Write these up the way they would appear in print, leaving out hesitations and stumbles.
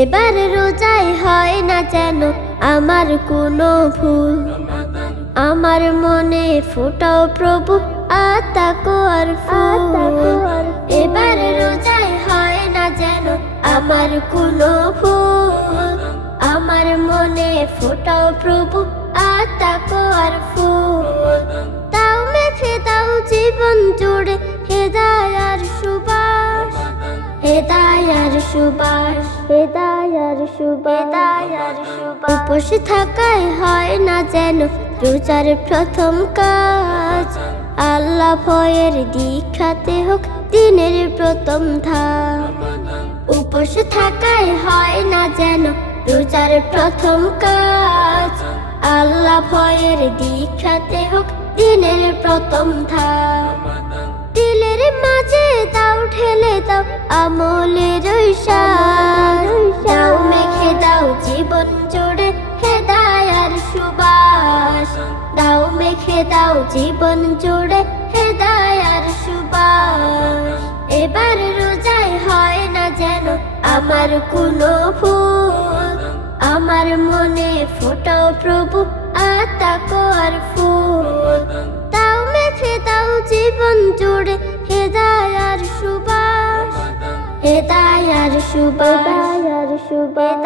এবার রোজায় হয় না যেন আমার কোনো ভুল, আমার মনে ফোটাও প্রভু আতাকো আর ফুল। এবার রোজায় হয় না যেন আমার কোনো ভুল, আমার মনে ফোটাও প্রভু আতাকো আর ফুল। তাও মেখে দাও জীবন জুড়ে হেদায়ার সুবাস, হেদায়ার সুবাস, হেদায়ার সুবাস। উপোস থাকায় হয় না যেন রোজার প্রথম কাজ, আল্লাহ ভয়ের দীক্ষাতে হোক দিনের প্রথম ধাপ। উপোস থাকায় হয় না যেন রোজার প্রথম কাজ, আল্লাহ ভয়ের দীক্ষাতে হোক দিনের প্রথম ধাপ। দিলের মাঝে দাও ঢেলে দাও আমলের সাজ, দাও মেখে দাও জীবন জুড়ে হেদায়ার সুবাস, দাও মেখে দাও জীবন জুড়ে হেদায়ার সুবাস। এবার রোজায় হয় না যেন আমার কোনো ভুল, আমার মনে ফোটাও প্রভু আতাকো আর ফুল। দাও মেখে দাও জীবন জুড়ে হেদায়ার সুবাস, হেদায়ার সুবাস, হেদায়ার সুবাস।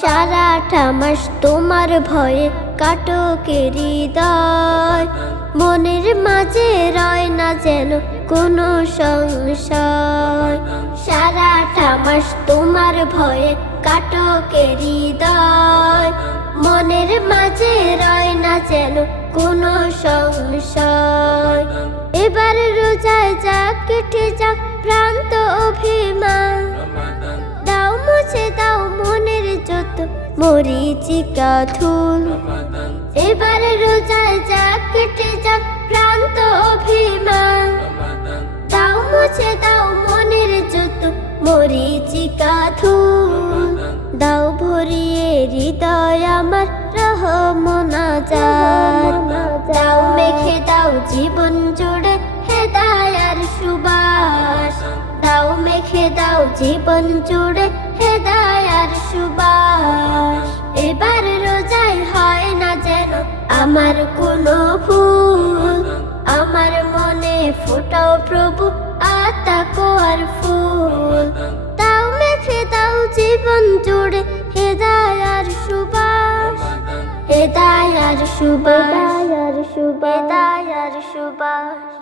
সারাটা মাস তোমার ভয়ে কাটকে হৃদয়, মনের মাঝে রয় না যেন কোনো সংশয়। সারাটা মাস তোমার ভয়ে কাটকে হৃদয়, মনের মাঝে রয় না যেন কোনো সংশয়। এবার রোজায় যাক কেটে যাক ভ্রান্ত অভিমান, দাও মুছে দাও মনের যত মরিচিকা ধুল। এবার রোজায় যাক কেটে যাক ভ্রান্ত অভিমান, দাও মুছে দাও মনের যত মরিচিকা ধুল। দাও ভরিয়ে হৃদয় আমার রহমনাজাত, দাও মেখে দাও জীবন জুড়ে হেদায়ার সুবাস, দাও মেখে দাও জীবন জুড়ে হেদায়ার সুবাস। এবার রোজায় হয় না যেন আমার কোনো ভুল, আমার মনে ফোটাও প্রভু আতাকো আর ফুল। দাও মেখে দাও জীবন জুড়ে হেদায়ার সুবাস, হেদায়ার সুবাস, হেদায়ার সুবাস।